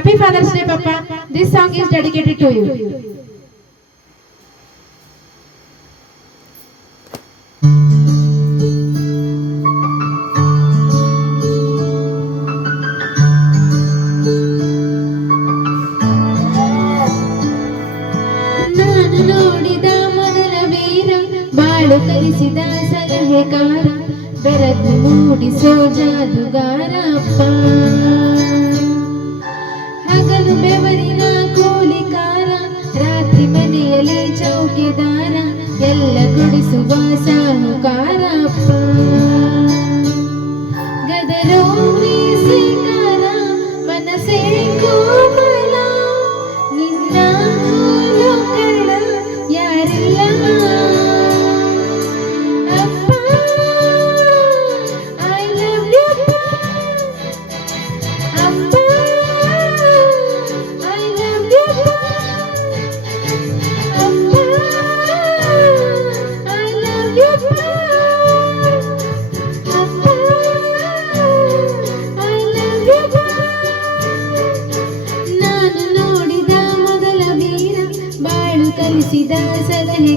Happy Father's Day, Papa. This song is dedicated to you. ನಾನು ನೋಡಿದ ಮೊದಲ ವೀರ ಬಾಳು ಕಲಿಸಿದ ಸಲಹೆಗಾರ ಬೆರಗು ಮೂಡಿಸೋ ಜಾದುಗಾರ ಅಪ್ಪ ಹಗಲು ಬೆವರಿನ ಕೂಲಿಕಾರ ರಾತ್ರಿ ಮನೆಯಲ್ಲಿ ಚೌಕಿದಾರ ಎಲ್ಲ ಗುಡಿಸುವ ಸಾಹುಕಾರ ಗದರೋ ಗದರೋ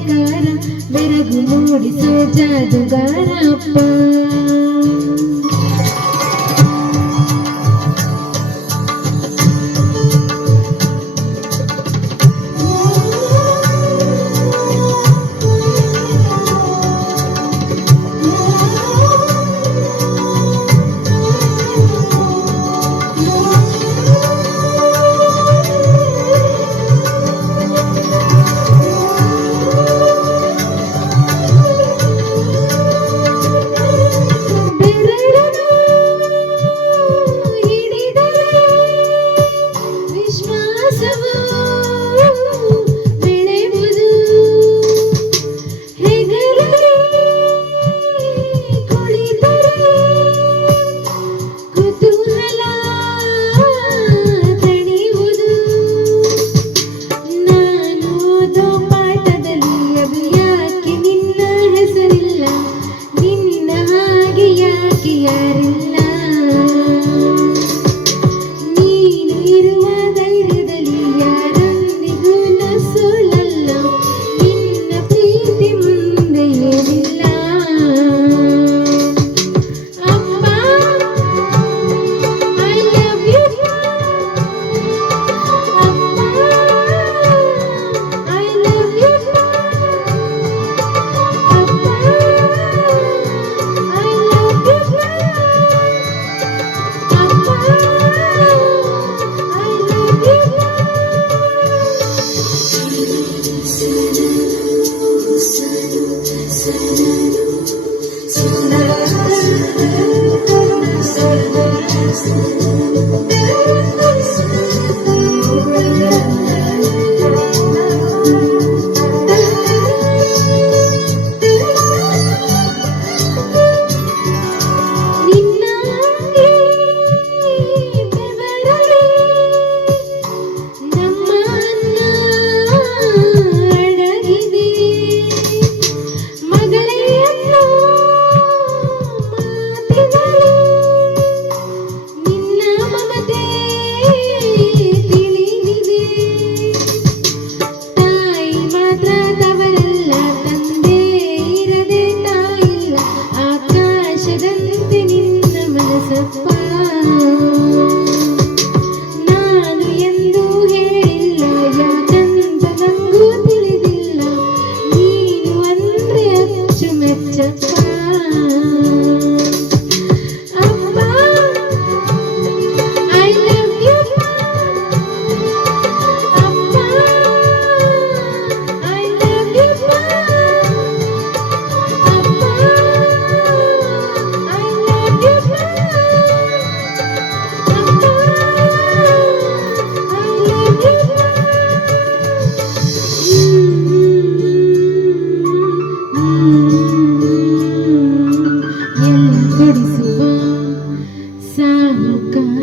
ಕಾರ ಬೆರಗು ಮೂಡಿಸೋ ಜಾದುಗಾರಪ್ಪ യാക്കിയറില്ല ശിവൻ Santo